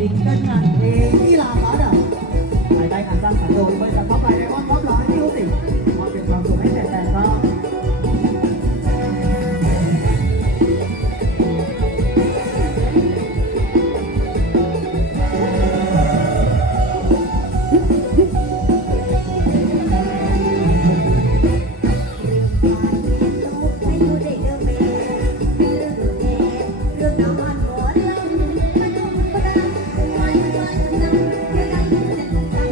ดินกันนั่นเองที่ลาพัดอ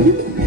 you.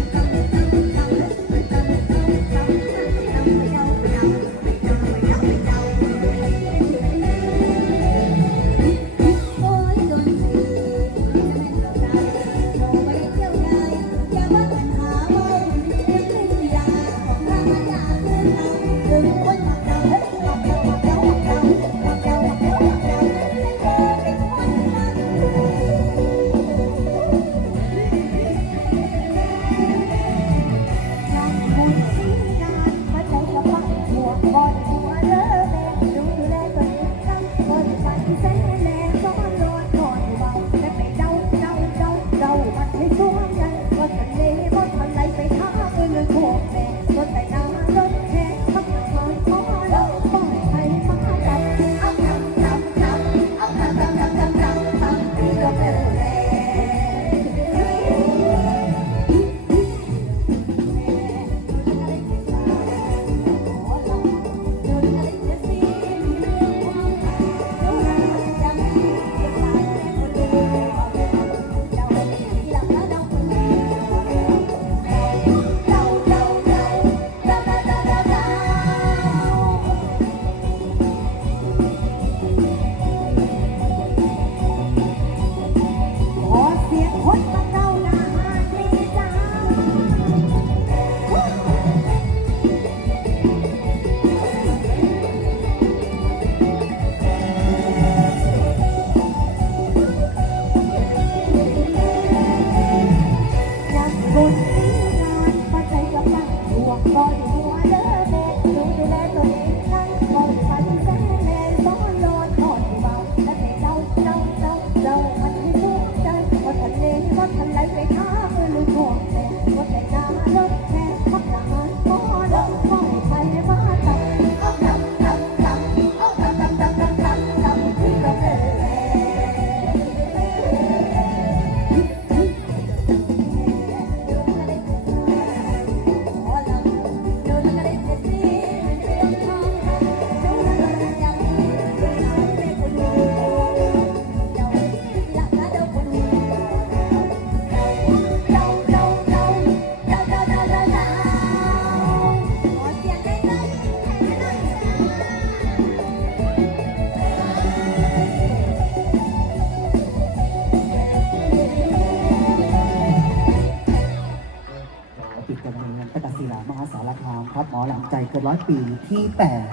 ศิลามหาสารคามครับหมอหลังใจเกิดร้อยปีที่แปด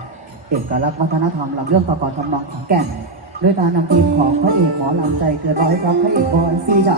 เอกลักษณ์วัฒนธรรมลำเรื่องต่อกรทำนองของแก่นด้วยการนำทีมของพระเอกหมอหลังใจเกิดร้อยครับพระเอกบอลซีจ่า